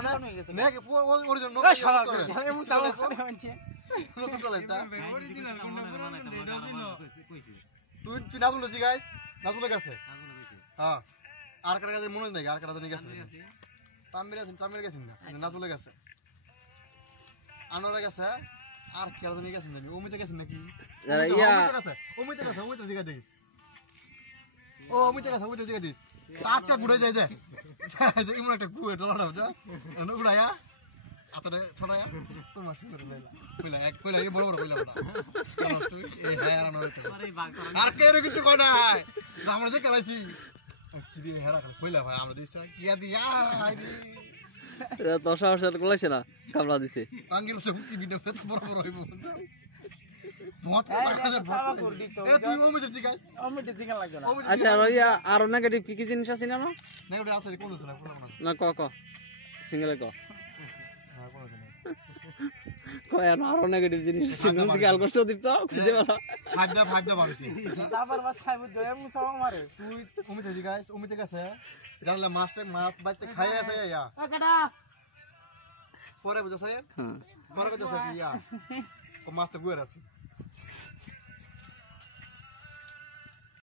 মানে নাকি অরিজিনাল এই শালা এমন চালা হচ্ছে নতুন টয়লেটটা অরিজিনাল কোনটা পুরানো এটা ছিল তুই নাজুল আছি গাইস নাজুল গেছে হ্যাঁ আর কার কাছে মনে নাই আর কার কাছে গেছে তামির গেছেন না নাজুল গেছে আনোরা গেছে আর কি আর জানি গেছেন নাকি ওমিতে গেছেন নাকি ওমিতে দিকে দিস ও ওমিতে দিকে দিস টাটকা গুড়ে যায় যে ইমন একটা কুয়ে টলাটা বুঝা উড়ায়া আতরে ছড়ায়া তোমার সুন্দর লাইলা কইলা এই বড় বড় কইলা ওটা তুই এই হায়ার আনোরে তো আর কে রে কিছু কই নাই আমরা যে খেলাইছি কি দিয়ে হেরা কইলা ভাই আমরা দিছ কিয়া দিয়া এটা 10 বছর কইলাছে না কামলা দিতে আঙ্গিল সব কি ভিডিও তে বড় বড় হইব বহুত এ তুই ওমিতে দিকে গাইস ওমিতে চিকেন লাগবে না আচ্ছা রইয়া আর নেগেটিভ কি জিনিস আছে না নেগেটিভ আছে কোন তো না ক সিঙ্গেল ক হ্যাঁ কোন আছে কয় আর নেগেটিভ জিনিস আছে তুমি কি আল করছো দীপ তো খুঁজে বলো ফাইভ দা বাড়ছি তারপর বাচ্চা বুঝছো এমন সব মারে তুই ওমিতে দিকে গাইস ওমিতে গেছে জানলে মাছ বাইতে খাইয়া আছে ইয়া কাটা পরে বুঝছ স্যার পরে বুঝছ ইয়া ও মাছটা গুয়ার আছে